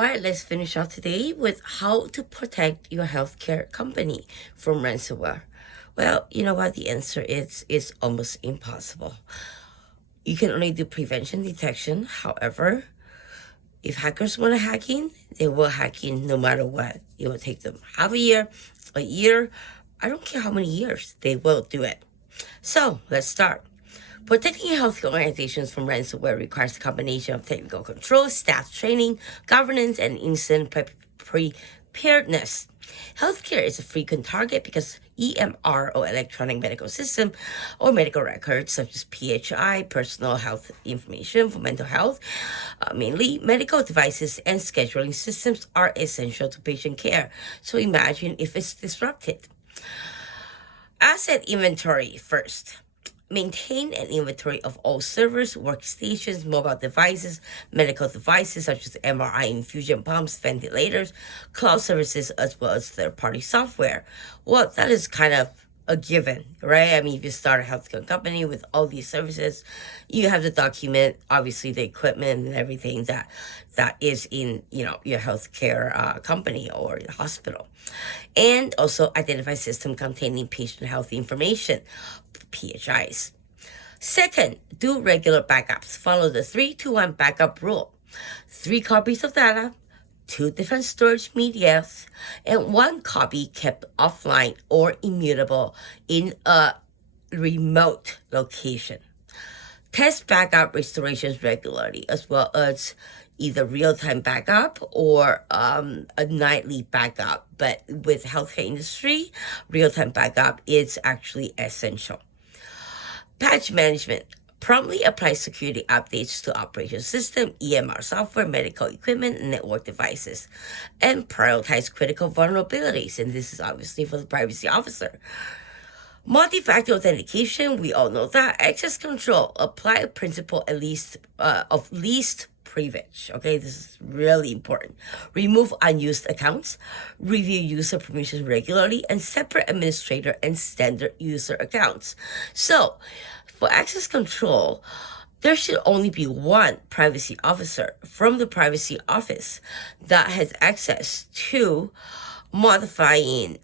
All right, let's finish off today with how to protect your healthcare company from ransomware. Well, you know what? The answer is almost impossible. You can only do prevention detection. However, if hackers want to hack in, they will hack in no matter what. It will take them half a year. I don't care how many years, they will do it. So let's start. Protecting healthcare organizations from ransomware requires a combination of technical controls, staff training, governance, and instant preparedness. Healthcare is a frequent target because EMR or electronic medical system or medical records such as PHI, personal health information for mental health, mainly medical devices and scheduling systems are essential to patient care. So imagine if it's disrupted. Asset inventory first. Maintain an inventory of all servers, workstations, mobile devices, medical devices such as MRI infusion pumps, ventilators, cloud services, as well as third-party software. Well, that is kind of a given, right? I mean, if you start a healthcare company with all these services, you have to document, obviously, the equipment and everything that is in, your healthcare company or hospital. And also identify system containing patient health information, PHIs. Second, do regular backups. Follow the 3-2-1 backup rule. 3 copies of data, 2 different storage medias, and 1 copy kept offline or immutable in a remote location. Test backup restorations regularly, as well as either real-time backup or a nightly backup. But with healthcare industry, real-time backup is actually essential. Patch management. Promptly apply security updates to operation system, EMR software, medical equipment, and network devices. And prioritize critical vulnerabilities. And this is obviously for the privacy officer. Multi-factor authentication, we all know that. Access control, apply a principle of least privilege. Okay, this is really important. Remove unused accounts, review user permissions regularly, and separate administrator and standard user accounts. So, for access control, there should only be 1 privacy officer from the privacy office that has access to modifying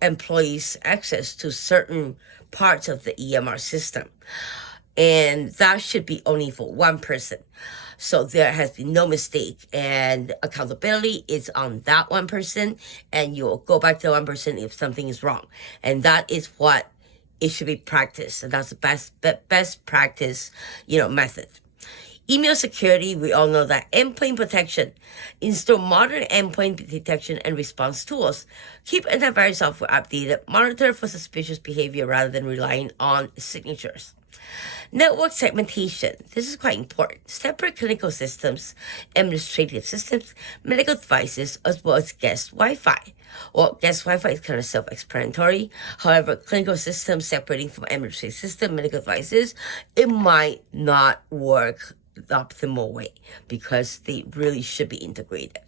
employees' access to certain parts of the EMR system. And that should be only for 1 person. So there has been no mistake, and accountability is on that 1 person, and you'll go back to 1 person if something is wrong. And that is what it should be practiced. And that's the best practice, method. Email security, we all know that. Endpoint protection. Install modern endpoint detection and response tools. Keep antivirus software updated. Monitor for suspicious behavior rather than relying on signatures. Network segmentation. This is quite important. Separate clinical systems, administrative systems, medical devices, as well as guest Wi-Fi. Well, guest Wi-Fi is kind of self-explanatory. However, clinical systems separating from administrative system, medical devices, it might not work the optimal way because they really should be integrated.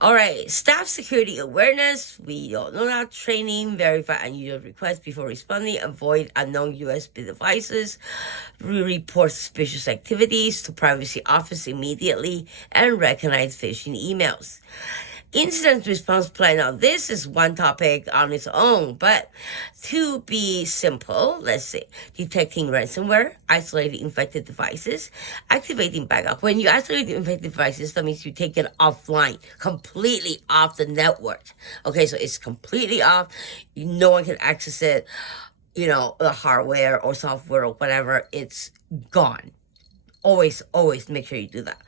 All right, staff security awareness. We all know that. Training, verify unusual requests before responding, avoid unknown USB devices, report suspicious activities to privacy office immediately, and recognize phishing emails. Incident response plan. Now, this is one topic on its own, but to be simple, let's say detecting ransomware, isolating infected devices, activating backup. When you isolate the infected devices, that means you take it offline, completely off the network. Okay, so it's completely off. No one can access it. The hardware or software or whatever, it's gone. Always make sure you do that.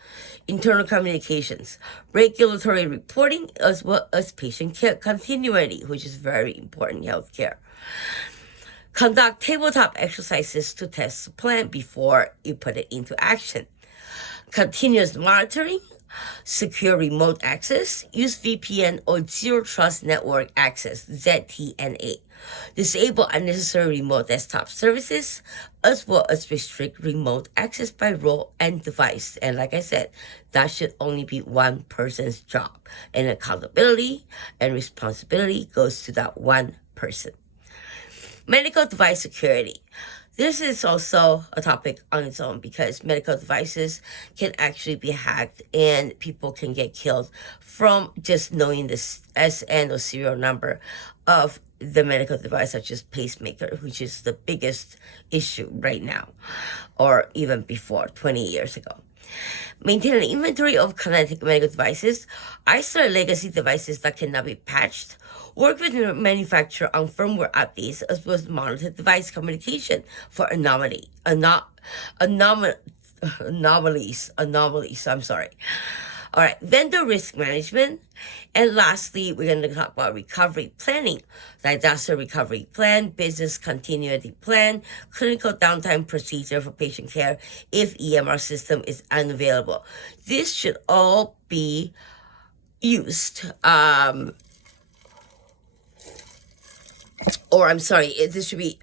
Internal communications, regulatory reporting, as well as patient care continuity, which is very important in healthcare. Conduct tabletop exercises to test the plan before you put it into action. Continuous monitoring, secure remote access, use VPN or Zero Trust Network Access, ZTNA. Disable unnecessary remote desktop services, as well as restrict remote access by role and device. And like I said, that should only be 1 person's job. And accountability and responsibility goes to that 1 person. Medical device security. This is also a topic on its own because medical devices can actually be hacked and people can get killed from just knowing the SN or serial number of the medical device, such as pacemaker, which is the biggest issue right now, or even before 20 years ago. Maintain an inventory of kinetic medical devices, isolate legacy devices that cannot be patched, work with the manufacturer on firmware updates, as well as monitor device communication for anomalies. I'm sorry. All right, vendor risk management. And lastly, we're going to talk about recovery planning, disaster recovery plan, business continuity plan, clinical downtime procedure for patient care if EMR system is unavailable. This should all be used, this should be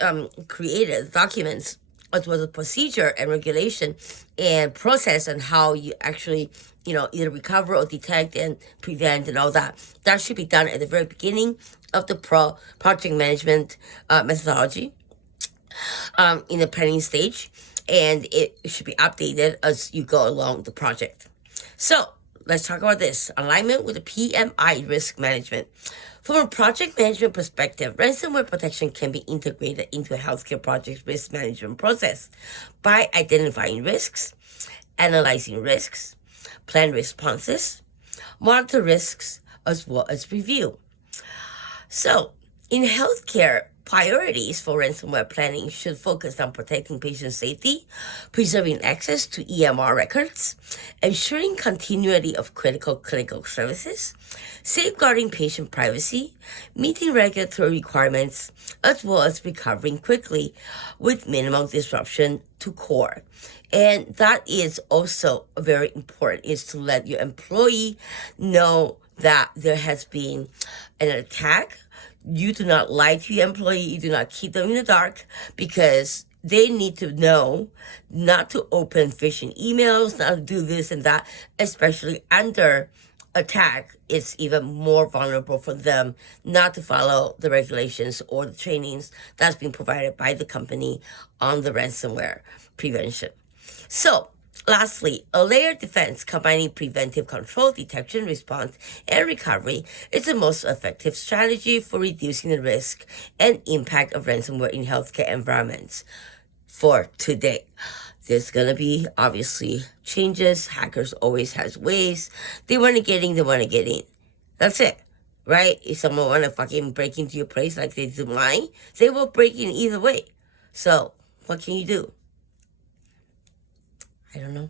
created, documents, as well as a procedure and regulation and process and how you actually, either recover or detect and prevent and all that. That should be done at the very beginning of the project management methodology in the planning stage, and it should be updated as you go along the project. So let's talk about this. Alignment with the PMI risk management. From a project management perspective, ransomware protection can be integrated into a healthcare project risk management process by identifying risks, analyzing risks, plan responses, monitor risks, as well as review. So, in healthcare, priorities for ransomware planning should focus on protecting patient safety, preserving access to EMR records, ensuring continuity of critical clinical services, safeguarding patient privacy, meeting regulatory requirements, as well as recovering quickly with minimal disruption to core. And that is also very important, is to let your employee know that there has been an attack. You do not lie to your employee. You do not keep them in the dark, because they need to know not to open phishing emails, not to do this and that, especially under attack. It's even more vulnerable for them not to follow the regulations or the trainings that's been provided by the company on the ransomware prevention. So, lastly, a layered defense combining preventive control, detection, response, and recovery is the most effective strategy for reducing the risk and impact of ransomware in healthcare environments for today. There's going to be, obviously, changes. Hackers always has ways. They want to get in. That's it, right? If someone want to fucking break into your place like they do mine, they will break in either way. So, what can you do? I don't know.